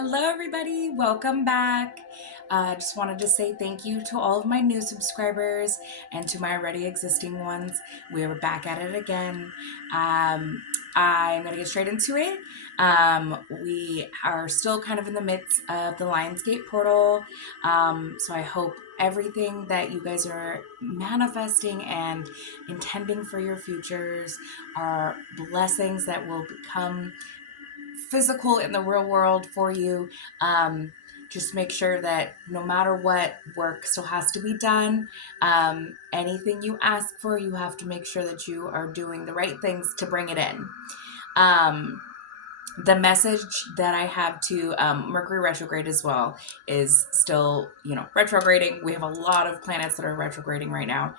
Hello, everybody. Welcome back. Just wanted to say thank you to all of my new subscribers and to my already existing ones. We are back at it again. I'm going to get straight into it. We are still kind of in the midst of the Lionsgate portal. So I hope everything that you guys are manifesting and intending for your futures are blessings that will become physical in the real world for you. Just make sure that no matter what, work still has to be done. Anything you ask for, you have to make sure that you are doing the right things to bring it in. The message that I have to Mercury retrograde as well is still, retrograding. We have a lot of planets that are retrograding right now.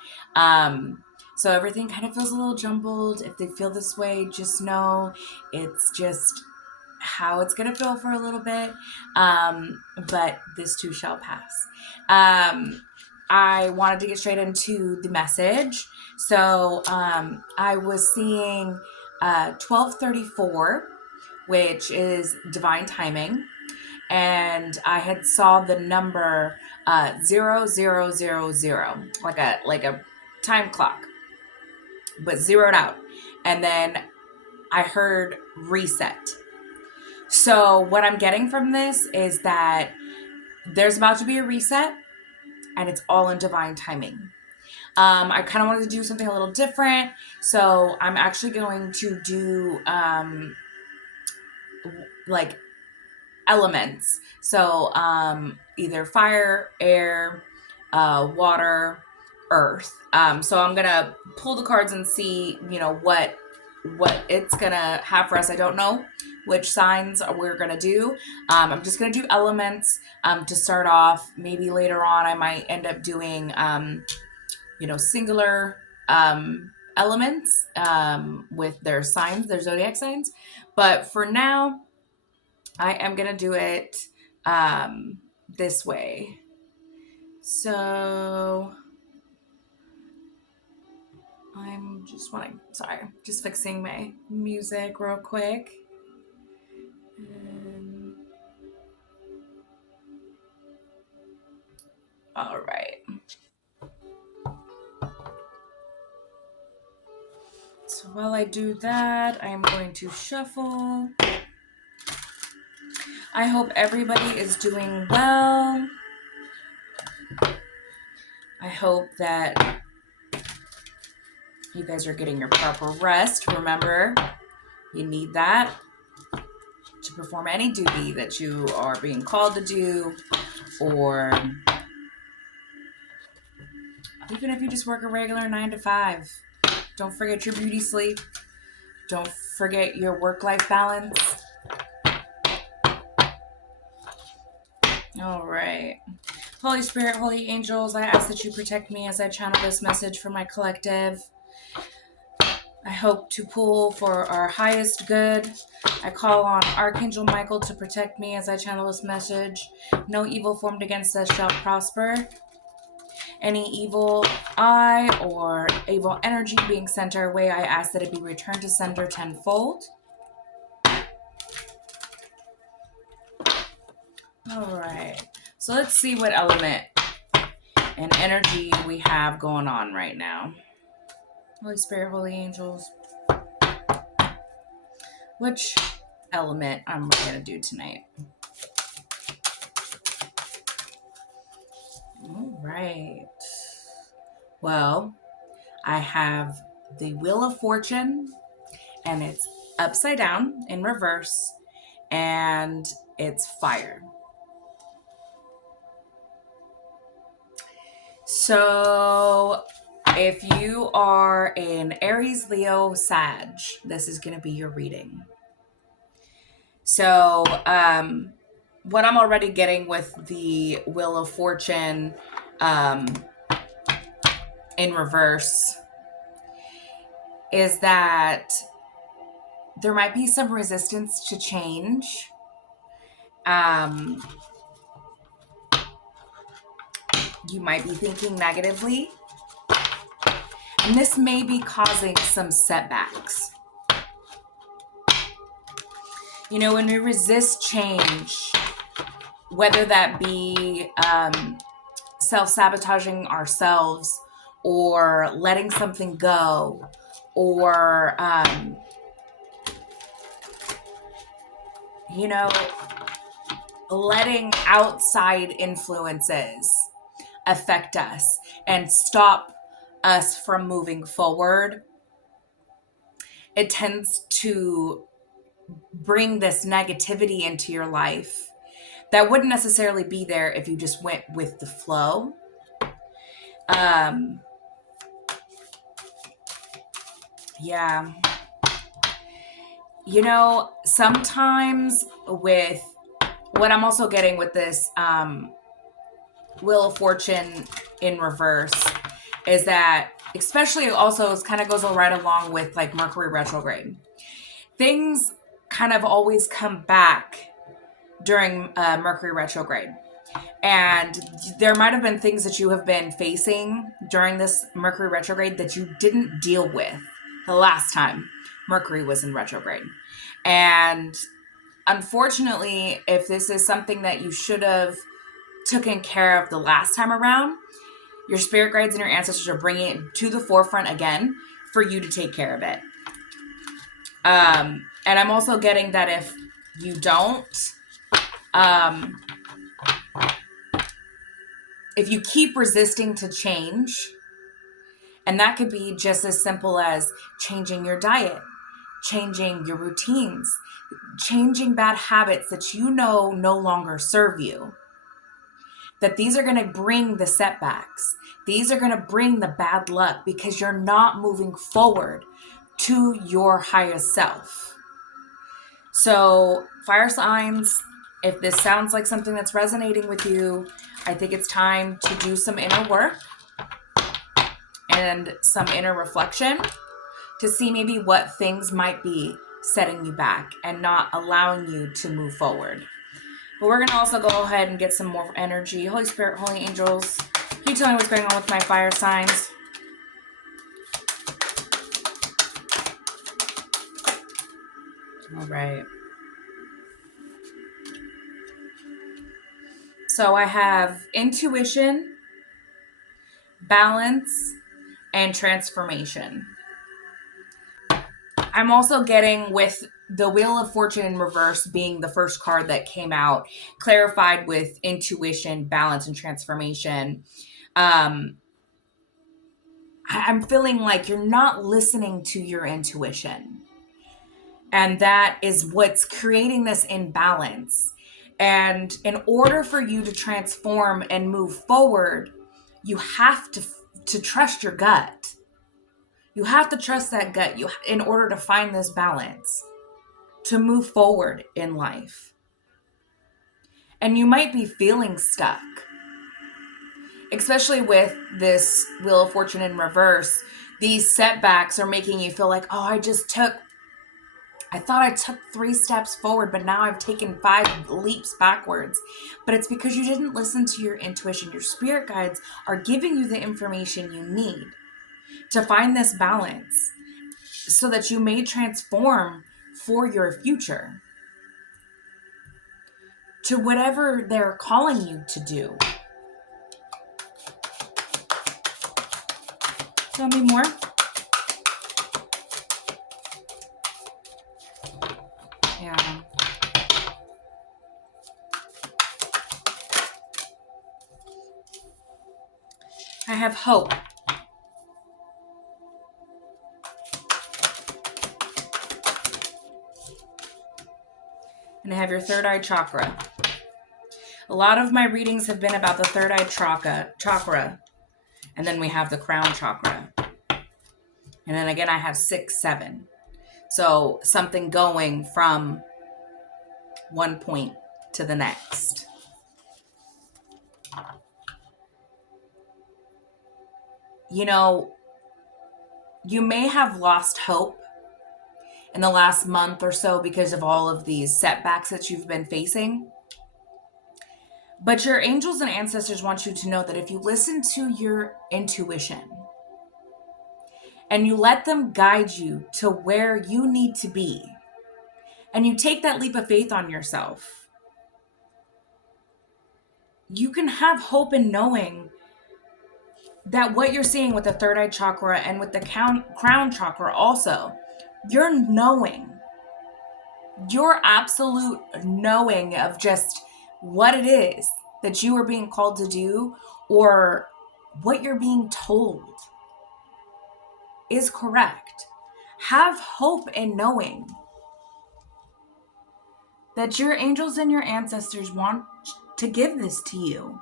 So everything kind of feels a little jumbled. If they feel this way, just know it's just how it's going to feel for a little bit. But this too shall pass. I wanted to get straight into the message. So I was seeing 1234, which is divine timing. And I had saw the number 0000, like a time clock, but zeroed out. And then I heard reset. So what I'm getting from this is that there's about to be a reset, and it's all in divine timing. I kind of wanted to do something a little different, so I'm actually going to do like elements. So either fire, air, water, earth. So I'm gonna pull the cards and see, what it's gonna have for us. I don't know which signs we're gonna do. I'm just gonna do elements to start off. Maybe later on I might end up doing singular elements with their signs, their zodiac signs. But for now, I am gonna do it this way. So I'm just fixing my music real quick. All right. So while I do that, I'm going to shuffle. I hope everybody is doing well. I hope that you guys are getting your proper rest. Remember, you need that to perform any duty that you are being called to do, or even if you just work a regular 9 to 5. Don't forget your beauty sleep. Don't forget your work-life balance. All right. Holy Spirit, holy angels, I ask that you protect me as I channel this message for my collective. I hope to pull for our highest good. I call on Archangel Michael to protect me as I channel this message. No evil formed against us shall prosper. Any evil eye or evil energy being sent our way, I ask that it be returned to sender tenfold. All right. So let's see what element and energy we have going on right now. Holy Spirit, holy angels. Which element I'm going to do tonight? All right. Well, I have the Wheel of Fortune, and it's upside down in reverse, and it's fire. So if you are an Aries, Leo, Sag, this is going to be your reading. So what I'm already getting with the Wheel of Fortune in reverse is that there might be some resistance to change. You might be thinking negatively, and this may be causing some setbacks. When we resist change, whether that be self-sabotaging ourselves, or letting something go, or you know, letting outside influences affect us and stop us from moving forward, it tends to bring this negativity into your life that wouldn't necessarily be there if you just went with the flow. Um, yeah. Sometimes with what I'm also getting with this Wheel of Fortune in reverse is that, especially also, it kind of goes right along with like Mercury retrograde. Things kind of always come back during Mercury retrograde. And there might have been things that you have been facing during this Mercury retrograde that you didn't deal with the last time Mercury was in retrograde. And unfortunately, if this is something that you should have taken care of the last time around, your spirit guides and your ancestors are bringing it to the forefront again for you to take care of it. And I'm also getting that if you don't, if you keep resisting to change, and that could be just as simple as changing your diet, changing your routines, changing bad habits that you know no longer serve you, that these are going to bring the setbacks. These are going to bring the bad luck because you're not moving forward to your highest self. So, fire signs, if this sounds like something that's resonating with you, I think it's time to do some inner work and some inner reflection to see maybe what things might be setting you back and not allowing you to move forward. But we're going to also go ahead and get some more energy. Holy Spirit, Holy Angels, can you tell me what's going on with my fire signs? All right. So I have intuition, balance, and transformation. I'm also getting with the Wheel of Fortune in reverse being the first card that came out, clarified with intuition, balance, and transformation. I'm feeling like you're not listening to your intuition. And that is what's creating this imbalance. And in order for you to transform and move forward, you have to trust your gut. You have to trust that gut in order to find this balance, to move forward in life. And you might be feeling stuck, especially with this Wheel of Fortune in reverse. These setbacks are making you feel like, oh, I thought I took 3 steps forward, but now I've taken 5 leaps backwards. But it's because you didn't listen to your intuition. Your spirit guides are giving you the information you need to find this balance so that you may transform for your future to whatever they're calling you to do. Tell me more. Yeah. I have hope. And I have your third eye chakra. A lot of my readings have been about the third eye chakra. And then we have the crown chakra. And then again, I have 6, 7. So something going from one point to the next. You know, you may have lost hope in the last month or so because of all of these setbacks that you've been facing. But your angels and ancestors want you to know that if you listen to your intuition and you let them guide you to where you need to be, and you take that leap of faith on yourself, you can have hope in knowing that what you're seeing with the third eye chakra and with the crown chakra also, you're knowing, your absolute knowing of just what it is that you are being called to do, or what you're being told is correct. Have hope in knowing that your angels and your ancestors want to give this to you.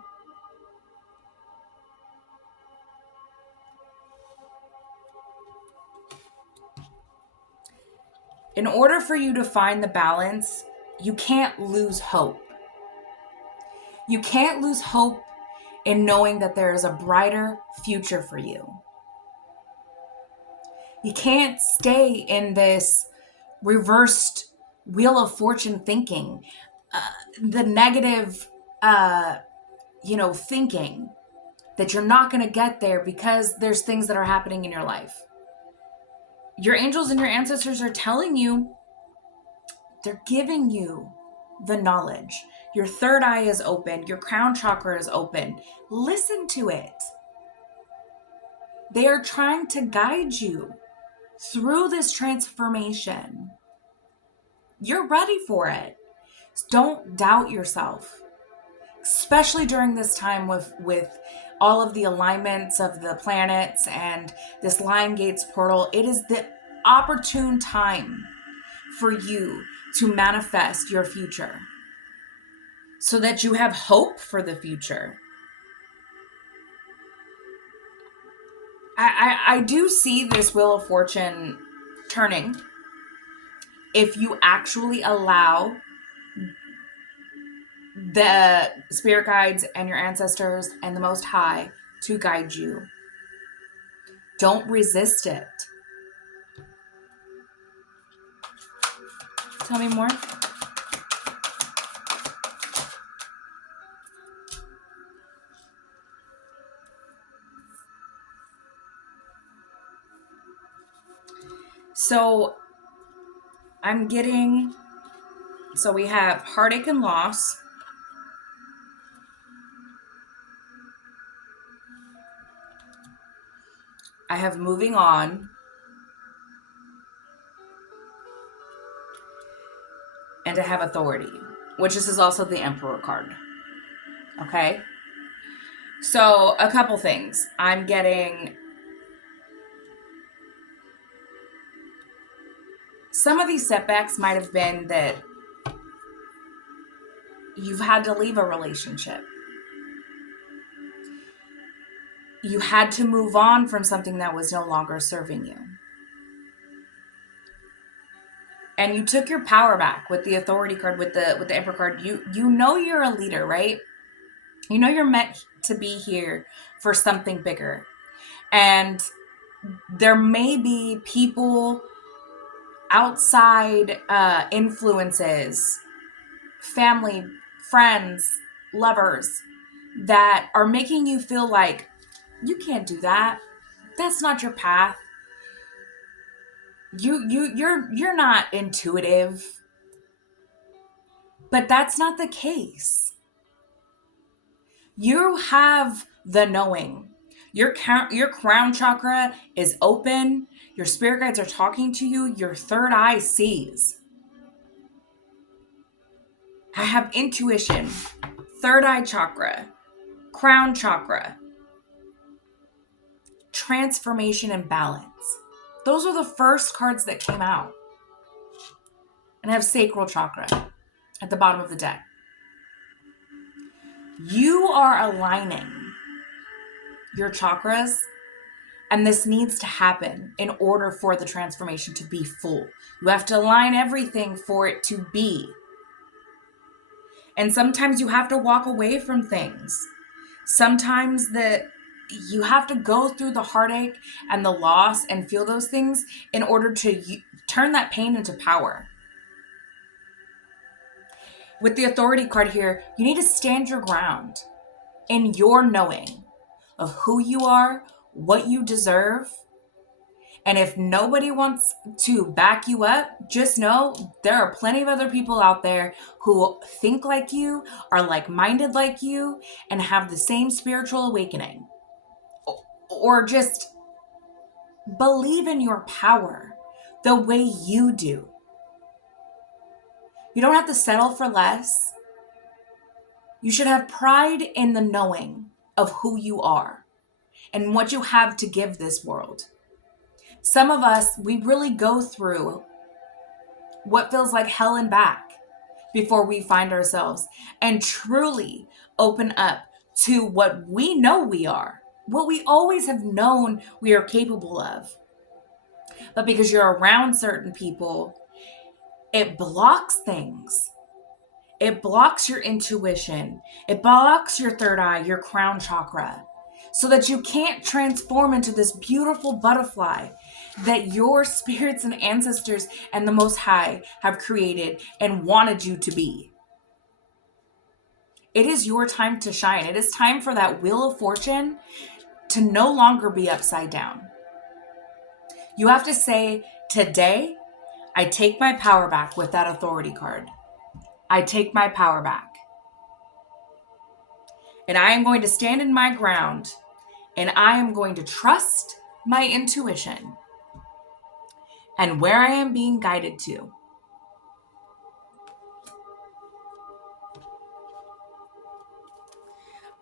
In order for you to find the balance, you can't lose hope. You can't lose hope in knowing that there is a brighter future for you. You can't stay in this reversed wheel of fortune thinking, the negative, thinking that you're not going to get there because there's things that are happening in your life. Your angels and your ancestors are telling you, they're giving you the knowledge. Your third eye is open. Your crown chakra is open. Listen to it. They are trying to guide you through this transformation. You're ready for it. Don't doubt yourself, especially during this time with all of the alignments of the planets and this Lion Gates portal. It is the opportune time for you to manifest your future so that you have hope for the future. I do see this Wheel of Fortune turning if you actually allow the spirit guides and your ancestors and the Most High to guide you. Don't resist it. Tell me more. So we have heartache and loss. I have moving on. And I have authority, which this is also the Emperor card. Okay? So a couple things. I'm getting some of these setbacks might have been that you've had to leave a relationship. You had to move on from something that was no longer serving you. And you took your power back with the authority card, with the Emperor card. You know you're a leader, right? You know you're meant to be here for something bigger. And there may be people, outside influences, family, friends, lovers, that are making you feel like you can't do that. That's not your path. You're not intuitive. But that's not the case. You have the knowing. Your crown chakra is open. Your spirit guides are talking to you. Your third eye sees. I have intuition, third eye chakra, crown chakra, transformation and balance. Those are the first cards that came out. And I have sacral chakra at the bottom of the deck. You are aligning your chakras, and this needs to happen in order for the transformation to be full. You have to align everything for it to be. And sometimes you have to walk away from things. Sometimes you have to go through the heartache and the loss and feel those things in order to turn that pain into power. With the authority card here, you need to stand your ground in your knowing of who you are, what you deserve, And if nobody wants to back you up, just know there are plenty of other people out there who think like you, are like-minded like you, and have the same spiritual awakening. Or just believe in your power the way you do. You don't have to settle for less. You should have pride in the knowing of who you are and what you have to give this world. Some of us, we really go through what feels like hell and back before we find ourselves and truly open up to what we know we are, what we always have known we are capable of. But because you're around certain people, it blocks things. It blocks your intuition. It blocks your third eye, your crown chakra, so that you can't transform into this beautiful butterfly that your spirits and ancestors and the Most High have created and wanted you to be. It is your time to shine. It is time for that wheel of fortune to no longer be upside down. You have to say, today, I take my power back with that authority card. I take my power back. And I am going to stand in my ground, and I am going to trust my intuition and where I am being guided to.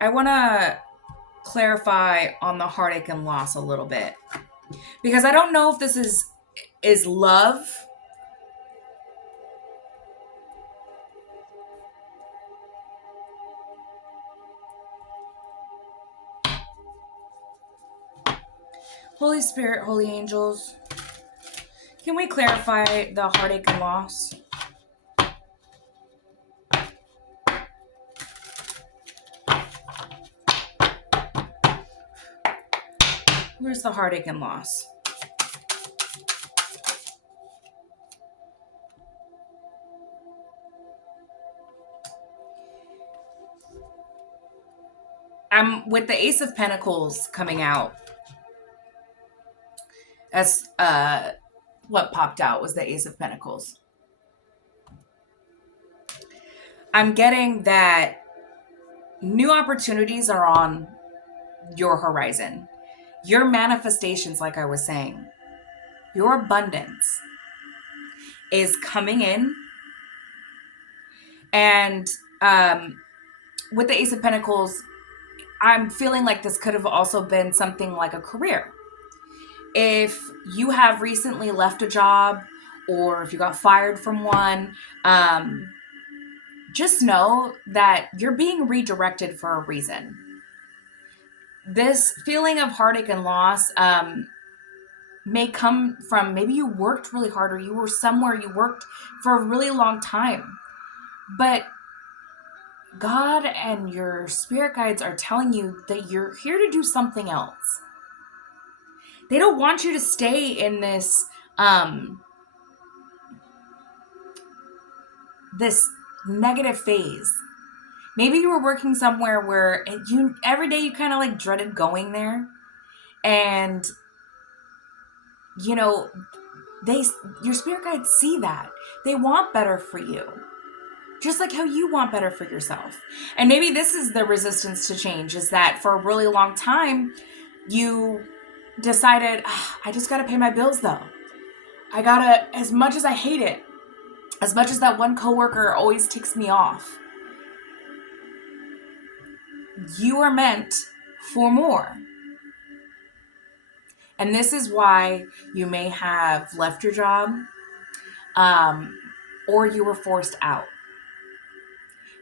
I want to clarify on the heartache and loss a little bit, because I don't know if this is love Holy Spirit, holy angels, can we clarify the heartache and loss? Where's the heartache and loss? I'm with the Ace of Pentacles coming out. As what popped out was the Ace of Pentacles. I'm getting that new opportunities are on your horizon. Your manifestations, like I was saying, your abundance is coming in. And with the Ace of Pentacles, I'm feeling like this could have also been something like a career. If you have recently left a job, or if you got fired from one, just know that you're being redirected for a reason. This feeling of heartache and loss may come from maybe you worked really hard, or you were somewhere you worked for a really long time. But God and your spirit guides are telling you that you're here to do something else. They don't want you to stay in this this negative phase. Maybe you were working somewhere where you every day you kind of like dreaded going there, and you know your spirit guides see that. They want better for you, just like how you want better for yourself. And maybe this is the resistance to change, is that for a really long time you decided, I just gotta pay my bills though. I gotta, as much as I hate it, as much as that one coworker always ticks me off, you are meant for more. And this is why you may have left your job, or you were forced out.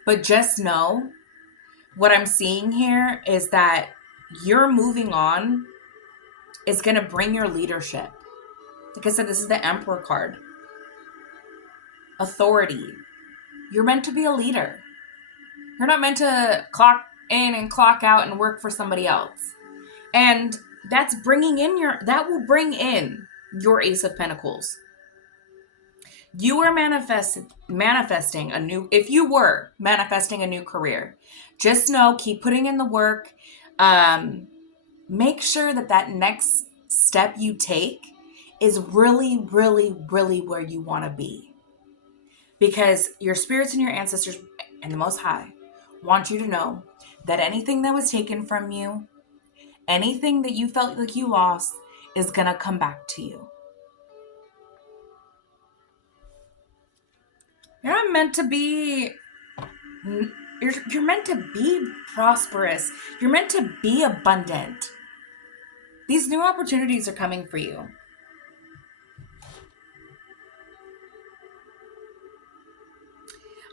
But just know, what I'm seeing here is that you're moving on is going to bring your leadership. Like I said, this is the Emperor card. Authority. You're meant to be a leader. You're not meant to clock in and clock out and work for somebody else. And that will bring in your Ace of Pentacles. You are manifesting a new, if you were manifesting a new career, just know, keep putting in the work. Make sure that next step you take is really, really, really where you want to be. Because your spirits and your ancestors and the Most High want you to know that anything that was taken from you, anything that you felt like you lost, is going to come back to you. You're not meant to be, you're meant to be prosperous. You're meant to be abundant. These new opportunities are coming for you.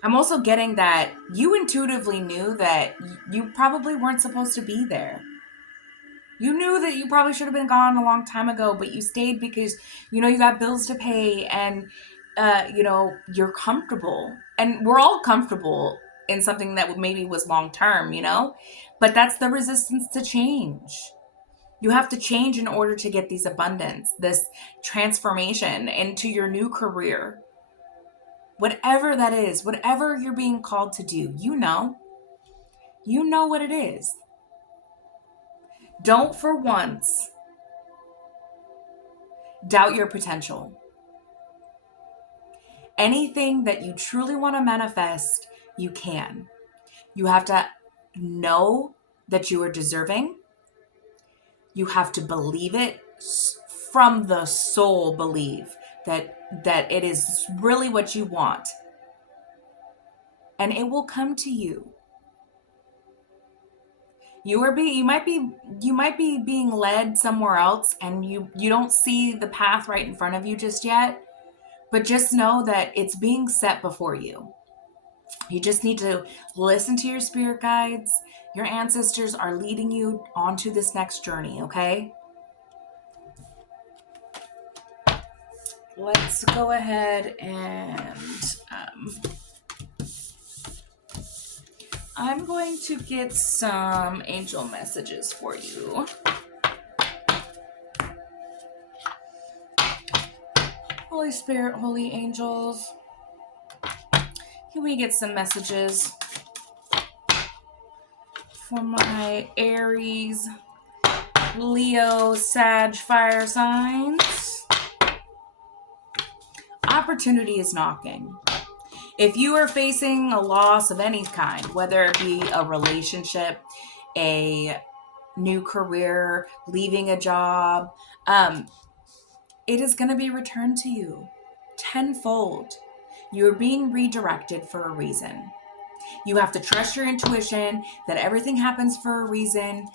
I'm also getting that you intuitively knew that you probably weren't supposed to be there. You knew that you probably should have been gone a long time ago, but you stayed because, you got bills to pay and, you're comfortable. And we're all comfortable in something that maybe was long term, But that's the resistance to change. You have to change in order to get these abundance, this transformation into your new career. Whatever that is, whatever you're being called to do, you know what it is. Don't for once doubt your potential. Anything that you truly want to manifest, you can. You have to know that you are deserving. You have to believe it from the soul, believe that it is really what you want. And it will come to you. You might be being led somewhere else, and you don't see the path right in front of you just yet, but just know that it's being set before you. You just need to listen to your spirit guides. Your ancestors are leading you onto this next journey, okay? Let's go ahead and I'm going to get some angel messages for you. Holy Spirit, holy angels, can we get some messages for my Aries, Leo, Sag, fire signs? Opportunity is knocking. If you are facing a loss of any kind, whether it be a relationship, a new career, leaving a job, it is going to be returned to you tenfold. You are being redirected for a reason. You have to trust your intuition that everything happens for a reason,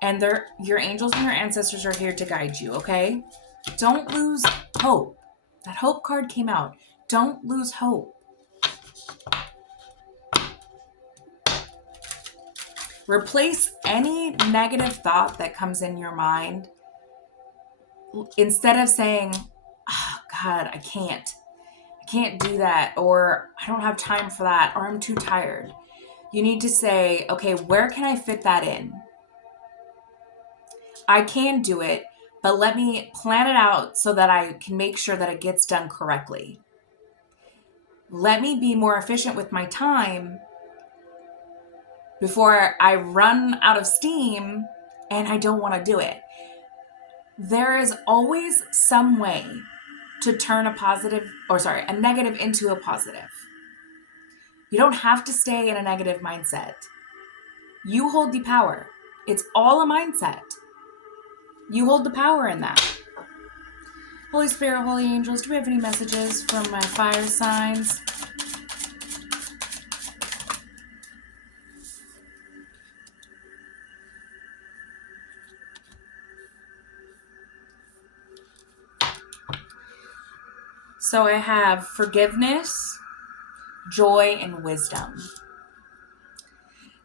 and your angels and your ancestors are here to guide you, okay? Don't lose hope. That hope card came out. Don't lose hope. Replace any negative thought that comes in your mind. Instead of saying, oh, God, I can't do that, or I don't have time for that, or I'm too tired. You need to say, okay, where can I fit that in? I can do it, but let me plan it out so that I can make sure that it gets done correctly. Let me be more efficient with my time before I run out of steam and I don't want to do it. There is always some way to turn a negative into a positive. You don't have to stay in a negative mindset. You hold the power. It's all a mindset. You hold the power in that. Holy Spirit, holy angels, do we have any messages from my fire signs? So I have forgiveness, joy, and wisdom.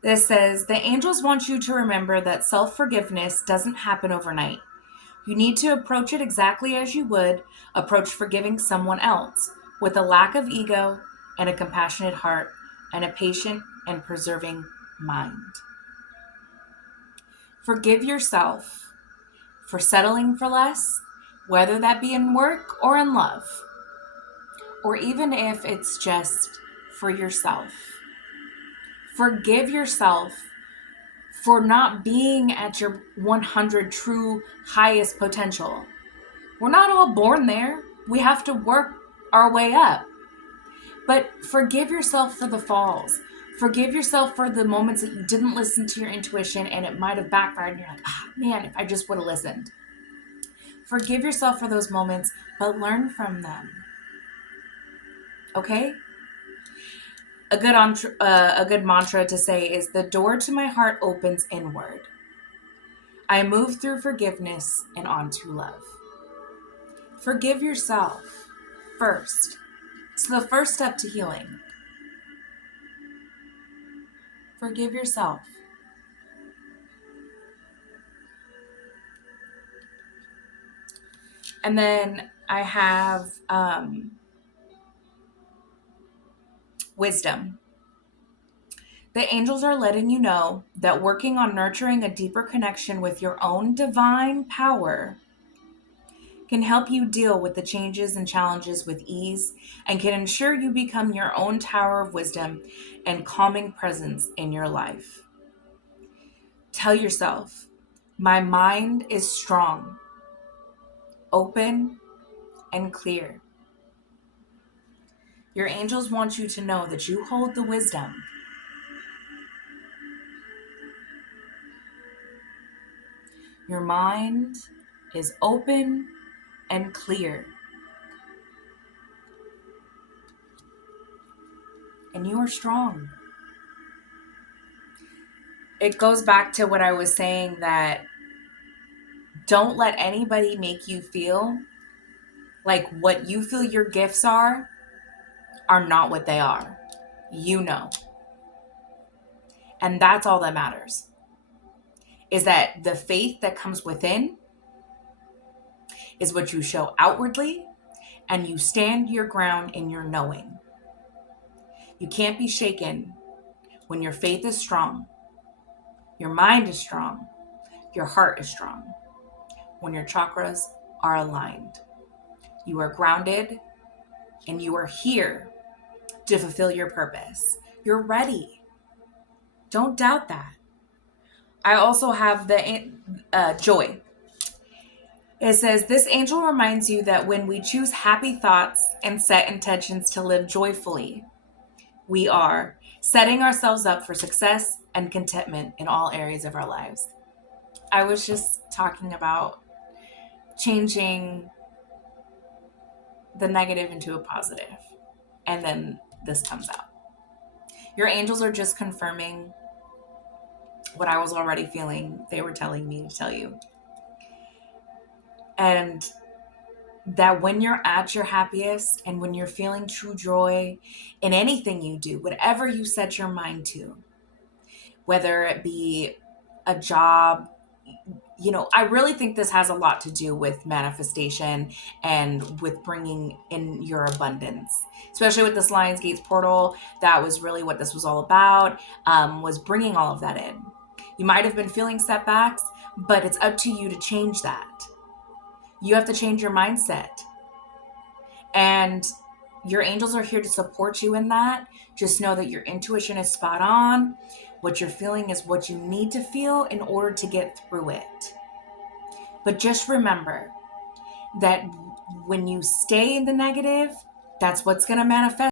This says, the angels want you to remember that self-forgiveness doesn't happen overnight. You need to approach it exactly as you would approach forgiving someone else, with a lack of ego and a compassionate heart and a patient and preserving mind. Forgive yourself for settling for less, whether that be in work or in love, or even if it's just for yourself. Forgive yourself for not being at your 100 true highest potential. We're not all born there. We have to work our way up. But forgive yourself for the falls. Forgive yourself for the moments that you didn't listen to your intuition and it might have backfired and you're like, man, if I just would have listened. Forgive yourself for those moments, but learn from them. Okay? A good mantra to say is, the door to my heart opens inward. I move through forgiveness and onto love. Forgive yourself first. It's the first step to healing. Forgive yourself. And then I have wisdom. The angels are letting you know that working on nurturing a deeper connection with your own divine power can help you deal with the changes and challenges with ease and can ensure you become your own tower of wisdom and calming presence in your life. Tell yourself, my mind is strong, open, and clear. Your angels want you to know that you hold the wisdom. Your mind is open and clear. And you are strong. It goes back to what I was saying, that don't let anybody make you feel like what you feel your gifts are not what they are. You know. And that's all that matters. Is that the faith that comes within is what you show outwardly, and you stand your ground in your knowing. You can't be shaken when your faith is strong, your mind is strong, your heart is strong, when your chakras are aligned. You are grounded and you are here to fulfill your purpose. You're ready. Don't doubt that. I also have the joy. It says, this angel reminds you that when we choose happy thoughts and set intentions to live joyfully, we are setting ourselves up for success and contentment in all areas of our lives. I was just talking about changing the negative into a positive, and then this comes out. Your angels are just confirming what I was already feeling. They were telling me to tell you. And that when you're at your happiest and when you're feeling true joy in anything you do, whatever you set your mind to, whether it be a job, I really think this has a lot to do with manifestation and with bringing in your abundance, especially with this Lions Gates portal. That was really what this was all about, was bringing all of that in. You might have been feeling setbacks, but it's up to you to change that. You have to change your mindset. And your angels are here to support you in that. Just know that your intuition is spot on. What you're feeling is what you need to feel in order to get through it. But just remember that when you stay in the negative, that's what's going to manifest.